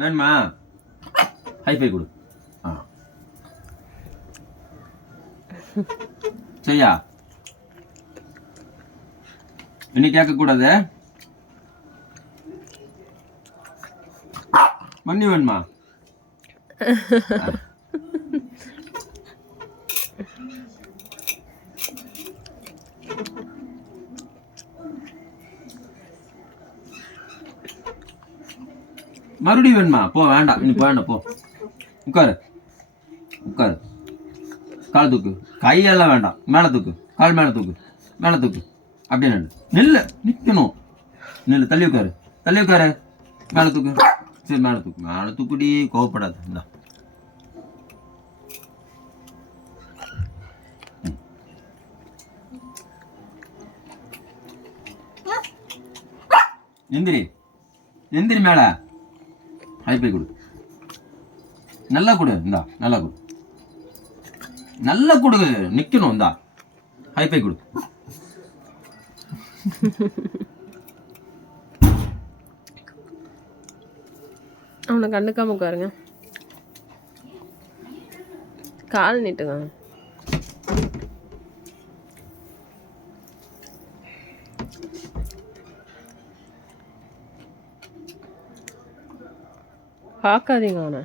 வேணுமா? ஹைஃபை கொடு. சரியா? இனி கேட்க கூடாது. மண்ணி வேணுமா? மறுபடியும் வேணுமா? போ, வேண்டாம். இனி வேண்டாம், போ. உட்காரு உட்காரு. கால் தூக்கு. கையெல்லாம் வேண்டாம். மேலே தூக்கு. கால் மேலே தூக்கு. மேலே தூக்கு. அப்படியே நில்லு. நிற்கணும். நில்லு. தள்ளி உட்காரு. தள்ளி உட்காரு. மேலே தூக்கு. சரி, மேலே தூக்கு. மேலே தூக்குடி. கோவப்படாது. இந்தா. எந்திரி. எந்திரி மேலே. ஹைஃபை கொடு. நல்லா கொடு. இந்தா, நல்லா கொடு. நல்லா கொடு. நிக்கணும். இந்தா, ஹைஃபை கொடு. அவனை கண்டுக்காம உட்காருங்க. கால் நீட்டுங்க. பார்க்காதீங்க அவனை.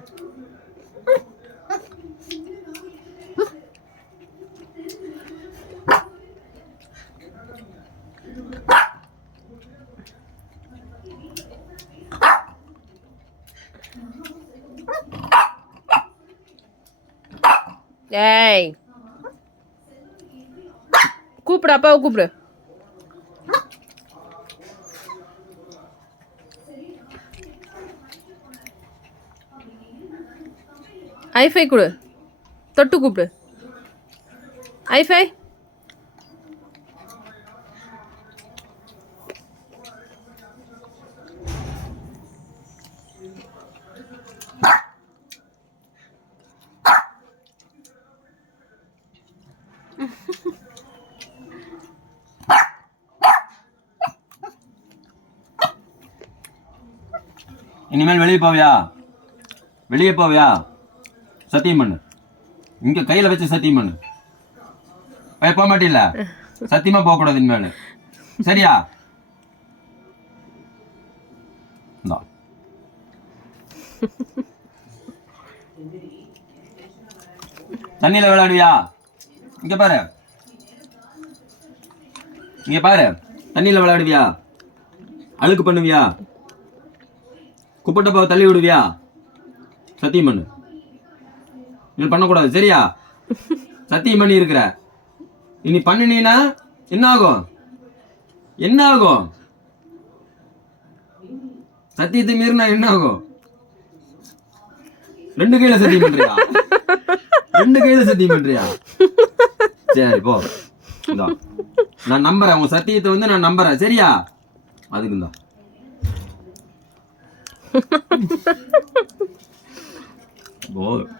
ஏய், கூப்பிடு. அப்பாவை கூப்பிடு. ஐஃபை கொடு. தொட்டு கூப்பிடு. ஐஃபை. இனிமேல் வெளியே போவியா? வெளியே போவியா? சத்தியம் பண்ணு. இங்க கையில வச்சு சத்தியம் பண்ணு. போக மாட்டீல்ல? சத்தியமா போக கூடாது இனிமேல். சரியா? தண்ணியில விளையாடுவியா? இங்க பாரு. இங்க பாரு. தண்ணியில விளையாடுவியா? அழுக்கு பண்ணுவியா? குப்பட்டப்பாவை தள்ளி விடுவியா? சத்தியம் பண்ணு. நீ பண்ணக்கூடாது. சரியா? சத்தியம் பண்ணி இருக்கிற. இனி பண்ணினா என்ன ஆகும்? என்ன ஆகும்? சத்தியத்தை மீறினா என்ன ஆகும்? 2 கையில சத்தியம் பண்றியா? 2 கையில சத்தியம் பண்றியா? சரி, போ. நான் நம்புறேன். உங்க சத்தியத்தை வந்து நான் நம்புறேன். சரியா? அதுக்கு தான் போதும்.